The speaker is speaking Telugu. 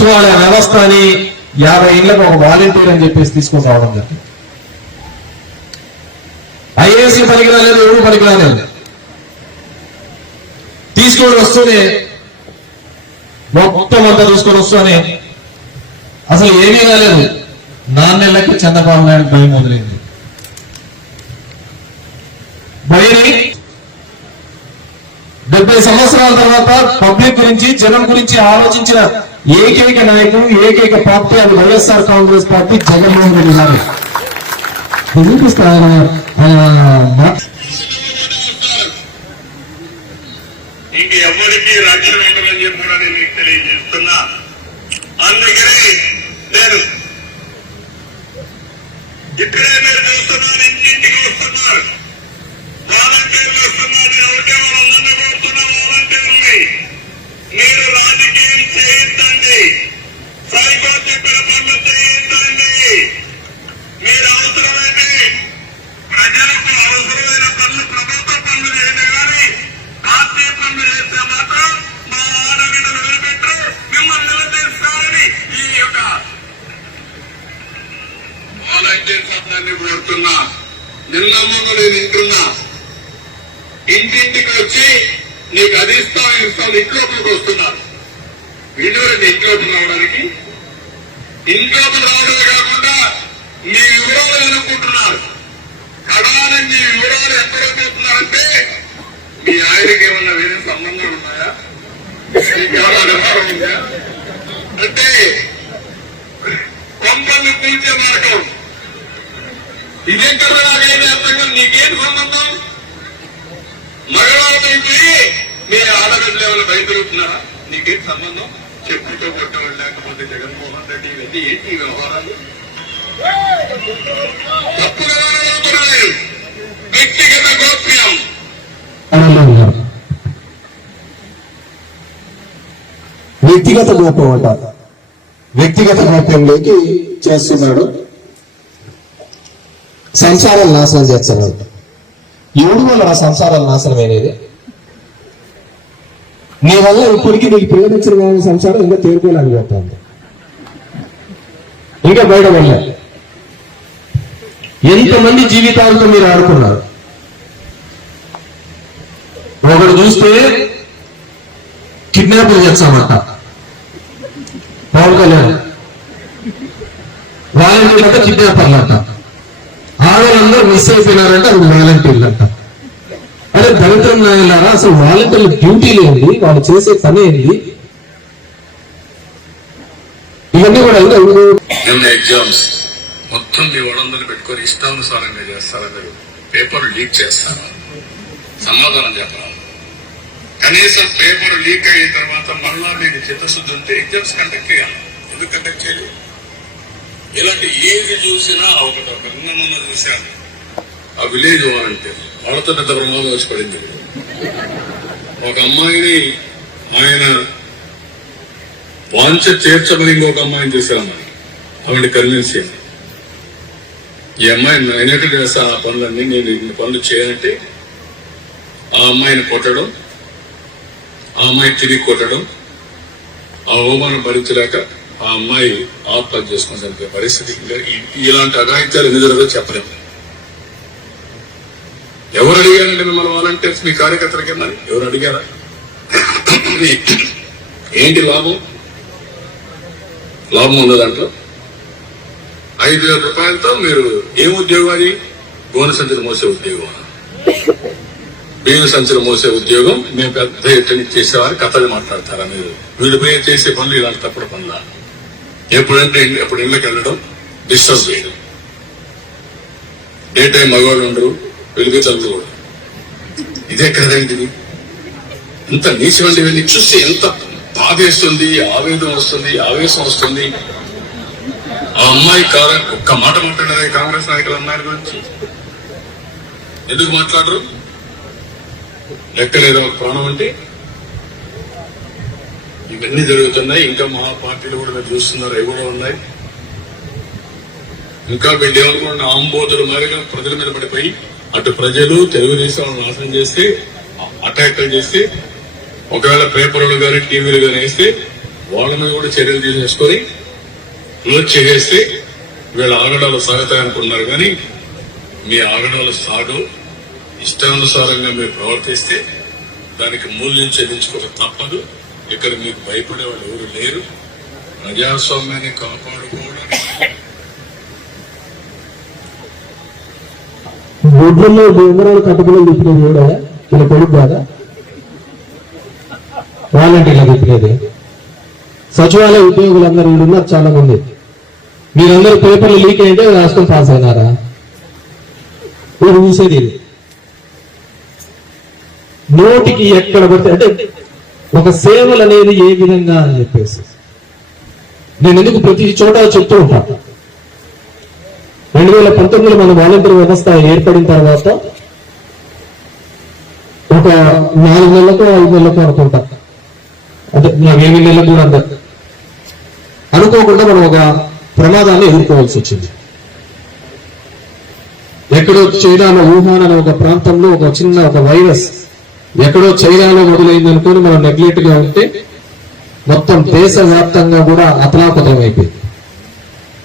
సచివాలయ వ్యవస్థ అని 50 ఏళ్లకు ఒక వాలంటీర్ అని చెప్పేసి తీసుకొని రావడం జరిగింది. ఐఏఎస్ పనికి రాలేదు, ఎవరు పనికి రాలేదు. తీసుకొని వస్తూనే మొత్తం అంతా తీసుకొని వస్తూనే అసలు ఏమీ రాలేదు. 4 నెలలకి చంద్రబాబు నాయుడు భయం మొదలైంది. భయని 70 సంవత్సరాల తర్వాత పబ్లిక్ గురించి, జనం గురించి ఆలోచించిన ఏకైక నాయకుడు, ఏకైక పార్టీ అది వైఎస్ఆర్ కాంగ్రెస్ పార్టీ, జగన్మోహన్ రెడ్డి గారు. ఇంక ఎవరికి రక్షణ ఉండదని చెప్పి కూడా నేను మీకు తెలియజేస్తున్నా. అందుకని నేను ఇక్కడే మీరు చూస్తున్నారు, ఇంటింటికి వస్తున్నారు, వాలంటీర్లు వస్తున్నారు. నేను ఒకటే వాళ్ళందరినీ కోరుతున్నా, వాలంటీర్లని మీరు రాజకీయం చేయించండి, సైకో చెప్పిన పనులు చేయించండి. మీరు అవసరమైతే ప్రజలకు అవసరమైన పనులు, ప్రభుత్వ పనులు చేయండి, కానీ పార్టీ పనులు చేస్తే మాత్రం మా ఆడబిడ్డలు వదిలిపెట్టు, మిమ్మల్ని నిలదీస్తారని ఈ యొక్క వాలంటీర్ పత్రాన్ని కోరుతున్నా. నిన్న మొన్న నేను వింటున్నా, ఇంటింటికి వచ్చి నీకు అది ఇస్తాం ఇంట్లోకి వస్తున్నారు. వీళ్ళని ఇంట్లోకి రావడానికి, ఇంట్లోకి రావడమే కాకుండా మీ వివరాలు అనుకుంటున్నారు. కడాలని మీ వివరాలు ఎక్కడ పోతున్నారంటే మీ ఆయనకి ఏమన్నా వేరే సంబంధాలు ఉన్నాయా, ఉందా అంటే కొంపల్ని కూల్చే మార్గం ఇదెక్కడ నాకేం అర్థంగా నీకేం సంబంధం? మగవాళ్ళకి మీ ఆడబిడ్డలు ఏమైనా బయటపెడుతున్నారా? నీకేం సంబంధం? చెప్పుతో కొట్టవాళ్ళు లేకపోతే జగన్మోహన్ రెడ్డి ఇవన్నీ ఏంటి వ్యవహారాలు? వ్యక్తిగత గోప్యం. వ్యక్తిగత గోప్యం అంట. వ్యక్తిగత గోప్యంలోకి చేస్తున్నాడు, సంసారాలు నాశనం చేస్తున్నాడు. ఎవడు వల్ల ఆ సంసారాలు నాశనం అనేది? నీ వల్ల ఇప్పటికీ నీకు ప్రేమించిన సంసారం ఇంకా తేరుకోలేకపోతుంది, ఇంకా బయటపడలే. ఎంతమంది జీవితాలతో మీరు ఆడుకున్నారు? ఒకడు చూస్తే కిడ్నాప్ చేస్తామంట పవన్ కళ్యాణ్, వాలంటీర్లంట కిడ్నాపర్లంట, ఆడవాళ్ళందరూ మిస్ అయిపోయినారంటే అది వాలంటీర్లు అంట. అదే దళితం నాయలారా, అసలు వాలంటీర్ల డ్యూటీలు ఏంటి, వాళ్ళు చేసే పని ఏంటి? ఇవన్నీ కూడా ఎగ్జామ్స్ మొత్తం మీ వడందరూ పెట్టుకొని ఇష్టానుసారంగా చేస్తారని పేపర్ లీక్ చేస్తారు, సమాధానం చెప్పాలి. కనీసం పేపర్ లీక్ అయిన తర్వాత మళ్ళా మీకు చిత్తశుద్ధి ఉంటే ఎగ్జామ్స్ కండక్ట్ చేయాలి. ఎందుకు కండక్ట్ చేయలేదు? ఇలాంటి ఏది చూసినా ఒకటి నిన్న చూశాను, ఆ విలేజ్ వాలంటీర్ వాళ్ళతో పెద్ద ప్రమాదం వచ్చి పడింది. ఒక అమ్మాయిని ఆయన వాంఛ చేర్చమని ఇంకొక అమ్మాయిని చూశామని ఆవిడ కన్విన్స్ చేయండి. ఈ అమ్మాయిని నేనెక్కడ చేస్తా ఆ పనులన్నీ, నేను ఇన్ని పనులు చేయాలంటే ఆ అమ్మాయిని కొట్టడం, ఆ అమ్మాయి తిరిగి కొట్టడం, ఆ అవమానం భరించలేక ఆ అమ్మాయి ఆత్మహత్య చేసుకుని చనిపోయే పరిస్థితి. ఇలాంటి అఘాయిత్యాలు ఎన్ని జరగదో చెప్పలేము. ఎవరు అడిగారండి మిమ్మల్ని వాలంటీర్స్ మీ కార్యకర్తల కింద? ఎవరు అడిగారా? ఏంటి లాభం? లాభం ఉన్న దాంట్లో 5,000 రూపాయలతో మీరు ఏం ఉద్యోగం? అది గోనె సంచులు మోసే ఉద్యోగం, బియ్యం సంచులు మోసే ఉద్యోగం. మేము పెద్ద ఎట్టని చేసేవారు కథలు మాట్లాడతారా మీరు? వీళ్ళు పోయి చేసే పనులు ఇలాంటి తప్పుడు పనుల. ఎప్పుడంటే ఎప్పుడు ఇళ్ళకి వెళ్ళడం, డిస్టర్బ్ చేయడం, ఏ టైం మగవాళ్ళు ఉండరు, వెలుగు చదువు కూడా. ఇదే కదండి, ఎంత నీచమండి. ఇవన్నీ చూస్తే ఎంత బాధేస్తుంది, ఆవేదన వస్తుంది, ఆవేశం వస్తుంది. ఆ అమ్మాయి ఒక్క మాట మాట్లాడారు కాంగ్రెస్ నాయకులు అమ్మాయి గురించి. ఎందుకు మాట్లాడరు? లెక్కలేదా ప్రాణం అంటే? ఇవన్నీ జరుగుతున్నాయి. ఇంకా మా పార్టీలు కూడా మీరు చూస్తున్నారు, అవి కూడా ఉన్నాయి. ఇంకా వీళ్ళు ఏమనుకున్న ఆంబోతులు మారిగా ప్రజల మీద పడిపోయి అటు ప్రజలు తెలుగుదేశం నాశనం చేస్తే, అటాక్లు చేస్తే, ఒకవేళ పేపర్లు కానీ టీవీలు కానీ వేస్తే వాళ్ళ మీద కూడా చర్యలు తీసేసుకొని క్లోజ్ చేసేస్తే వీళ్ళ ఆగడాలు సాగుతాయనుకున్నారు. కానీ మీ ఆగడాలు సాగు, ఇష్టానుసారంగా మీరు ప్రవర్తిస్తే దానికి మూల్యం చెల్లించుకోక తప్పదు. ఇక్కడ మీకు భయపడే వాళ్ళు ఎవరు లేరు. ప్రజాస్వామ్యాన్ని కాపాడుకోవడానికి రోడ్లలో డోంగరాలు కట్టుబడులు తిప్పినది కూడా ఇలా కొడుకు కాదా? వాలంటీర్లు తిప్పినది. సచివాలయ ఉద్యోగులందరూ ఉన్నారు చాలా మంది. మీరందరూ పేపర్లు లీక్ అయితే రాష్ట్రం పాస్ అయినారా? మీరు చూసేది ఇది. నోటికి ఎక్కడ పడితే అంటే ఒక సేవలు అనేది ఏ విధంగా అని చెప్పేసి నేను ఎందుకు ప్రతి చోట చెప్తూ ఉంటాను. 2019లో మన వాలంటీర్ వ్యవస్థ ఏర్పడిన తర్వాత ఒక 4 నెలలకు 5 నెలలకు అనుకుంటా, అంటే 8 నెలలకు కూడా అందరు అనుకోకుండా మనం ఒక ప్రమాదాన్ని ఎదుర్కోవాల్సి వచ్చింది. ఎక్కడో చైనాలో వుహాన్ అనే ఒక ప్రాంతంలో ఒక చిన్న ఒక వైరస్ ఎక్కడో చైనాలో మొదలైంది అనుకుని మనం నెగ్లెక్ట్ గా ఉంటే మొత్తం దేశవ్యాప్తంగా కూడా అతలాకుతం అయిపోయింది.